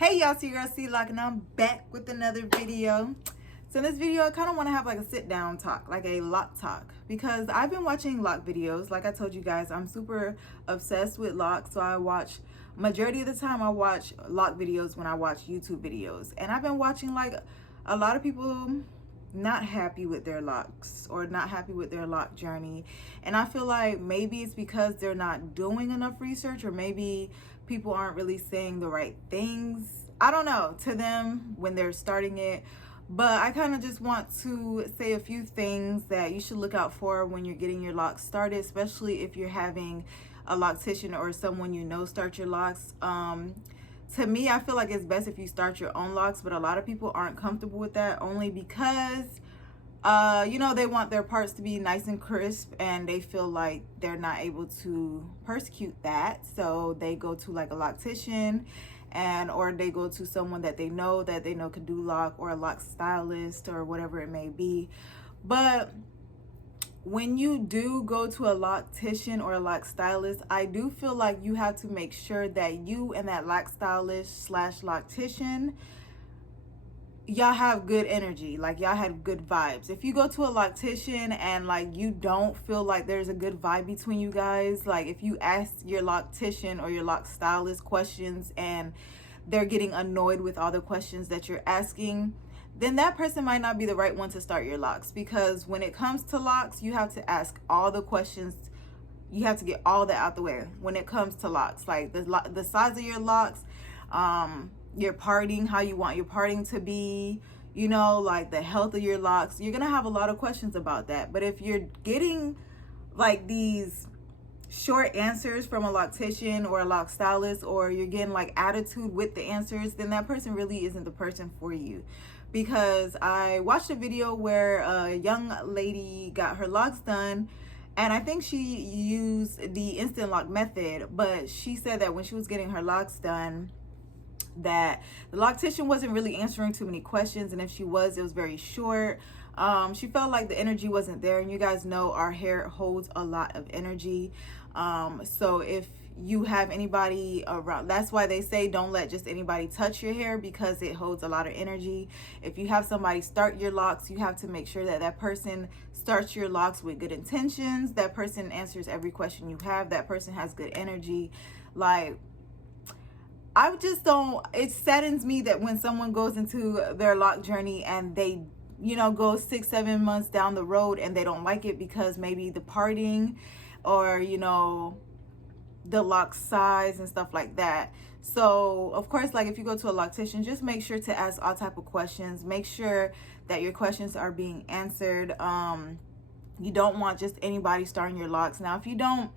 Hey y'all, it's your girl ShesLoc'd and I'm back with another video. So in this video I kind of want to have like a sit down talk, like a lock talk, because I've been watching lock videos. Like I told you guys, I'm super obsessed with locks, so I watch, majority of the time I watch lock videos when I watch YouTube videos. And I've been watching like a lot of people not happy with their locks or not happy with their lock journey, and I feel like maybe it's because they're not doing enough research, or maybe people aren't really saying the right things, I don't know, to them when they're starting it. But I kind of just want to say a few things that you should look out for when you're getting your locks started, especially if you're having a loctician or someone you know start your locks. To me, I feel like it's best if you start your own locks, but a lot of people aren't comfortable with that, only because you know, they want their parts to be nice and crisp, and they feel like they're not able to persecute that, so they go to like a loctician, and or they go to someone that they know can do lock, or a lock stylist, or whatever it may be. But when you do go to a loctician or a lock stylist, I do feel like you have to make sure that you and that lock stylist slash loctician, y'all have good energy, like y'all had good vibes. If you go to a loctician and like you don't feel like there's a good vibe between you guys, like if you ask your loctician or your lock stylist questions and they're getting annoyed with all the questions that you're asking, then that person might not be the right one to start your locks. Because when it comes to locks, you have to ask all the questions, you have to get all that out the way when it comes to locks, like the size of your locks, your parting, how you want your parting to be, you know, like the health of your locks. You're gonna have a lot of questions about that. But if you're getting like these short answers from a loctician or a lock stylist, or you're getting like attitude with the answers, then that person really isn't the person for you. Because I watched a video where a young lady got her locks done, and I think she used the instant lock method, but she said that when she was getting her locks done, that the loctician wasn't really answering too many questions, and if she was, it was very short. She felt like the energy wasn't there, and you guys know our hair holds a lot of energy. So if you have anybody around, that's why they say don't let just anybody touch your hair, because it holds a lot of energy. If you have somebody start your locks, you have to make sure that that person starts your locks with good intentions, that person answers every question you have, that person has good energy. Like, I just don't, it saddens me that when someone goes into their lock journey and they, you know, go 6-7 months down the road and they don't like it because maybe the parting, or, you know, the lock size and stuff like that. So of course, like if you go to a loctician, just make sure to ask all type of questions. Make sure that your questions are being answered. You don't want just anybody starting your locks. Now, if you don't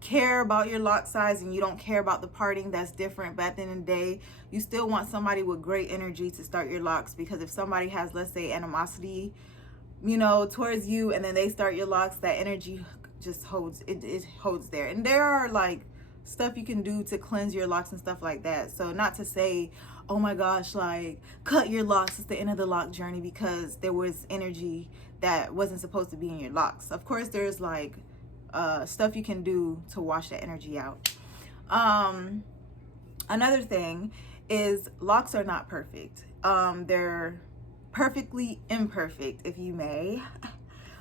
care about your lock size and you don't care about the parting, that's different. But at the end of the day, you still want somebody with great energy to start your locks, because if somebody has, let's say, animosity, you know, towards you, and then they start your locks, that energy just holds, it holds there. And there are like stuff you can do to cleanse your locks and stuff like that. So not to say, oh my gosh, like cut your locks, it's the end of the lock journey because there was energy that wasn't supposed to be in your locks. Of course, there's like stuff you can do to wash that energy out. Another thing is locks are not perfect. They're perfectly imperfect, if you may.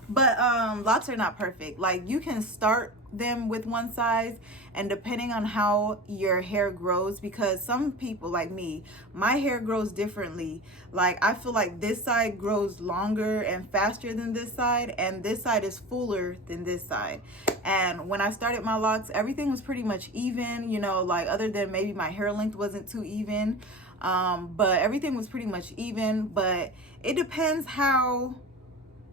But locks are not perfect. Like, you can start them with one size, and depending on how your hair grows, because some people like me, my hair grows differently. Like, I feel like this side grows longer and faster than this side, and this side is fuller than this side. And when I started my locks, everything was pretty much even, you know, like other than maybe my hair length wasn't too even, but everything was pretty much even. But it depends how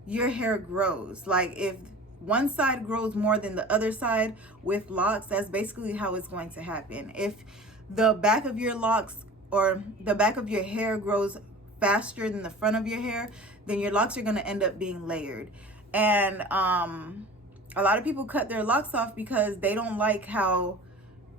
your hair grows. Like, if one side grows more than the other side with locks, that's basically how it's going to happen. If the back of your locks or the back of your hair grows faster than the front of your hair, then your locks are going to end up being layered. And a lot of people cut their locks off because they don't like how,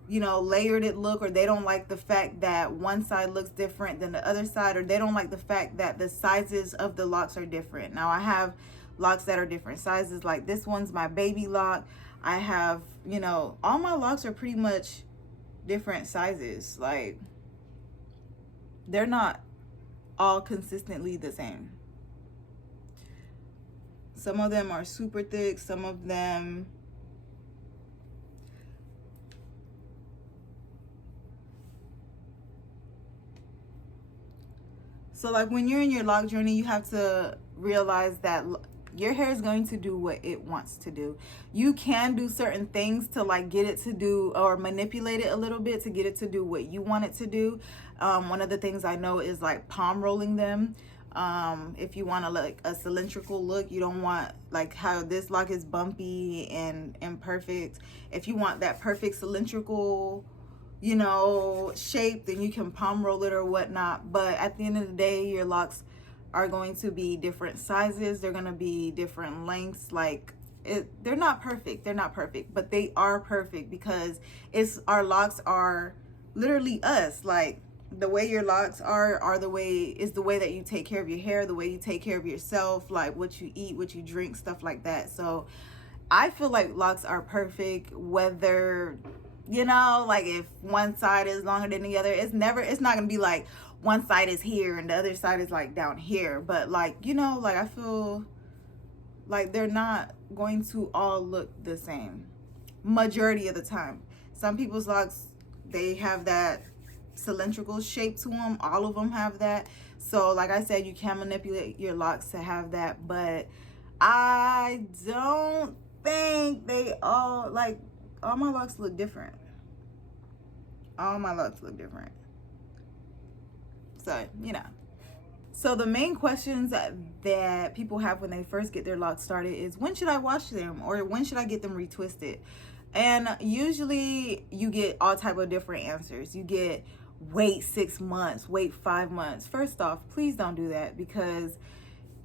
you know, layered it look, or they don't like the fact that one side looks different than the other side, or they don't like the fact that the sizes of the locks are different. Now, I have locks that are different sizes, like this one's my baby lock. I have, you know, all my locks are pretty much different sizes. Like, they're not all consistently the same. Some of them are super thick, some of them so like when you're in your lock journey, you have to realize that your hair is going to do what it wants to do. You can do certain things to like get it to do, or manipulate it a little bit to get it to do what you want it to do. One of the things I know is like palm rolling them. If you want to like a cylindrical look, you don't want like how this lock is bumpy and imperfect. If you want that perfect cylindrical, you know, shape, then you can palm roll it or whatnot. But at the end of the day, your locks are going to be different sizes. They're going to be different lengths. Like they're not perfect. They're not perfect, but they are perfect because our locks are literally us. Like the way your locks are the way that you take care of your hair, the way you take care of yourself, like what you eat, what you drink, stuff like that. So I feel like locks are perfect, whether, you know, like if one side is longer than the other, it's not gonna be like one side is here and the other side is like down here. But like, you know, like I feel like they're not going to all look the same majority of the time. Some people's locks, they have that cylindrical shape to them. All of them have that. So like I said, you can manipulate your locks to have that, but I don't think they all, like, all my locks look different. All my locks look different. So, you know. So the main questions that people have when they first get their locks started is, when should I wash them, or when should I get them retwisted? And usually you get all type of different answers. You get wait 6 months, wait 5 months. First off, please don't do that, because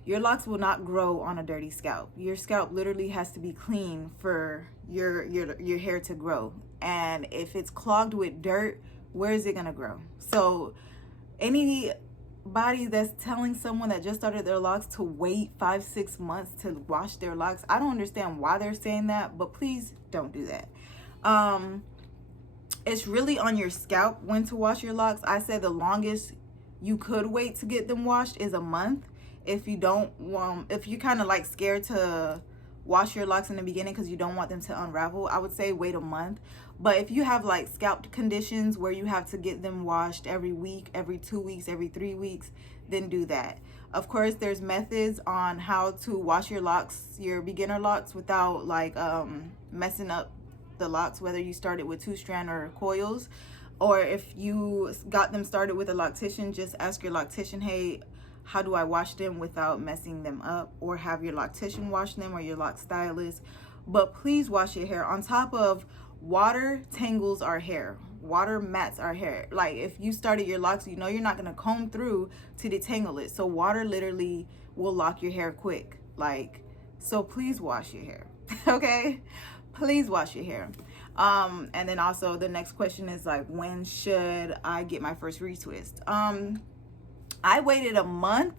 your locks will not grow on a dirty scalp. Your scalp literally has to be clean for your hair to grow. And if it's clogged with dirt, where is it gonna grow? So anybody that's telling someone that just started their locks to wait 5-6 months to wash their locks, I don't understand why they're saying that, but please don't do that. It's really on your scalp when to wash your locks. I said the longest you could wait to get them washed is a month. If you don't if you're kind of like scared to wash your locks in the beginning because you don't want them to unravel, I would say wait a month. But if you have like scalp conditions where you have to get them washed every week, every 2 weeks, every 3 weeks, then do that. Of course, there's methods on how to wash your locks, your beginner locks, without like messing up the locks, whether you started with 2-strand or coils, or if you got them started with a loctician, just ask your loctician, hey, how do I wash them without messing them up? Or have your loctician wash them, or your lock stylist. But please wash your hair. On top of, water tangles our hair, water mats our hair. Like if you started your locks, you know you're not going to comb through to detangle it, so water literally will lock your hair quick. Like, so please wash your hair. Okay, please wash your hair. And then also the next question is like, when should I get my first retwist? I waited a month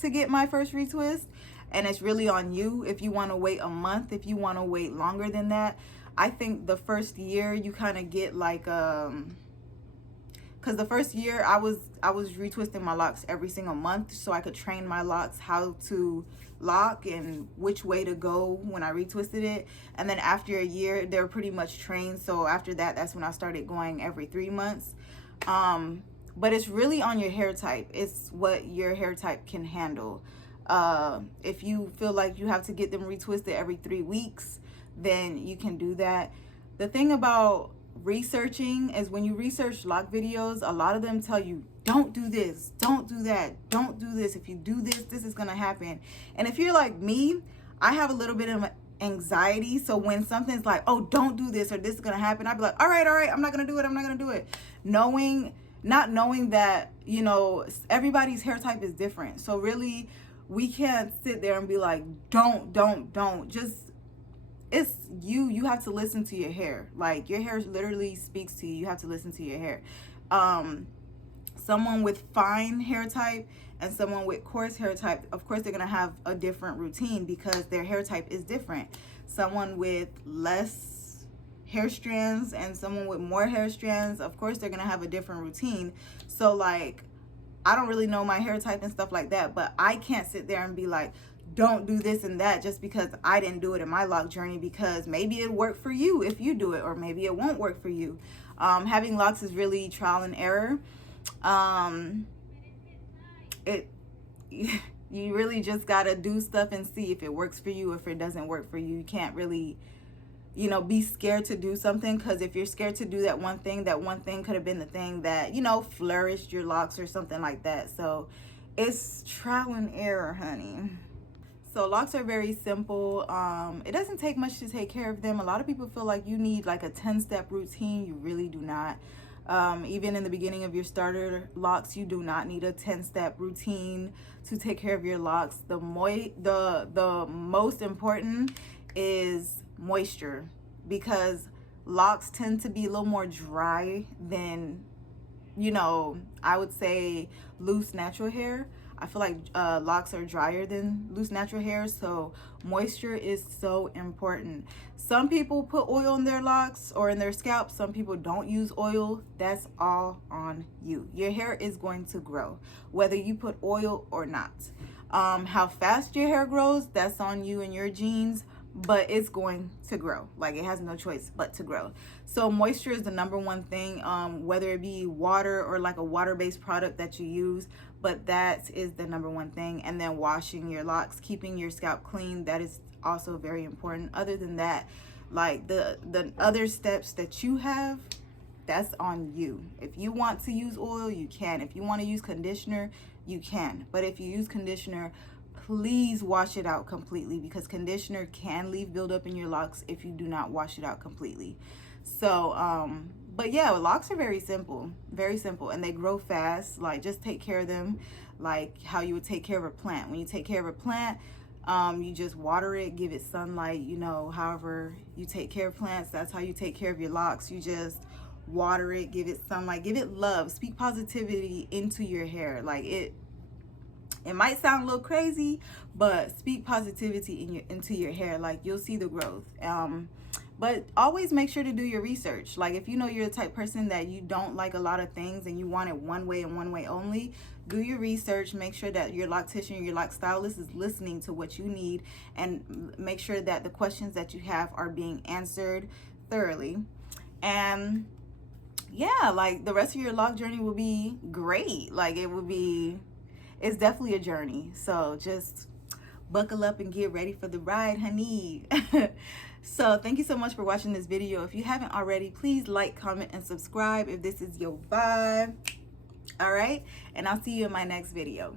to get my first retwist, and it's really on you if you want to wait a month. If you want to wait longer than that, I think the first year you kind of get like because the first year I was retwisting my locks every single month, so I could train my locks how to lock and which way to go when I retwisted it. And then after a year, they're pretty much trained, so after that, that's when I started going every 3 months. But it's really on your hair type. It's what your hair type can handle. If you feel like you have to get them retwisted every 3 weeks, then you can do that. The thing about researching is, when you research lock videos, a lot of them tell you, don't do this, don't do that, don't do this. If you do this, this is gonna happen. And if you're like me, I have a little bit of anxiety. So when something's like, oh, don't do this, or this is gonna happen, I'd be like, all right, I'm not gonna do it. Not knowing that, you know, everybody's hair type is different. So really, we can't sit there and be like, don't. Just, it's you have to listen to your hair. Like, your hair literally speaks to you. You have to listen to your hair. Someone with fine hair type and someone with coarse hair type, of course, they're gonna have a different routine because their hair type is different. Someone with less hair strands and someone with more hair strands, of course, they're gonna have a different routine. So like, I don't really know my hair type and stuff like that, but I can't sit there and be like, don't do this and that just because I didn't do it in my lock journey, because maybe it worked for you if you do it, or maybe it won't work for you. Having locks is really trial and error. You really just gotta do stuff and see if it works for you. If it doesn't work for you, you can't really, you know, be scared to do something, because if you're scared to do that one thing could have been the thing that, you know, flourished your locks or something like that. So it's trial and error, honey. So locks are very simple. It doesn't take much to take care of them. A lot of people feel like you need like a 10-step routine. You really do not. Even in the beginning of your starter locks, you do not need a 10-step routine to take care of your locks. The most important is moisture, because locks tend to be a little more dry than, you know, I would say loose natural hair. I feel like locks are drier than loose natural hair, so moisture is so important. Some people put oil in their locks or in their scalp. Some people don't use oil. That's all on you. Your hair is going to grow, whether you put oil or not. How fast your hair grows, that's on you and your genes, but it's going to grow. Like, it has no choice but to grow. So moisture is the number one thing, whether it be water or like a water-based product that you use, but that is the number one thing. And then washing your locks, keeping your scalp clean, that is also very important. Other than that, like the other steps that you have, that's on you. If you want to use oil, you can. If you want to use conditioner, you can. But if you use conditioner, please wash it out completely, because conditioner can leave buildup in your locks if you do not wash it out completely. So but yeah, locks are very simple, and they grow fast. Like, just take care of them like how you would take care of a plant. When you take care of a plant, you just water it, give it sunlight, you know, however you take care of plants, that's how you take care of your locks. You just water it, give it sunlight, give it love, speak positivity into your hair. Like, it might sound a little crazy, but speak positivity into your hair. Like, you'll see the growth. But always make sure to do your research. Like, if you know you're the type of person that you don't like a lot of things and you want it one way and one way only, do your research. Make sure that your loctician, your lock stylist is listening to what you need, and make sure that the questions that you have are being answered thoroughly. And yeah, like, the rest of your lock journey will be great. Like, it's definitely a journey. So just buckle up and get ready for the ride, honey. So thank you so much for watching this video. If you haven't already, please like, comment, and subscribe if this is your vibe. All right, and I'll see you in my next video.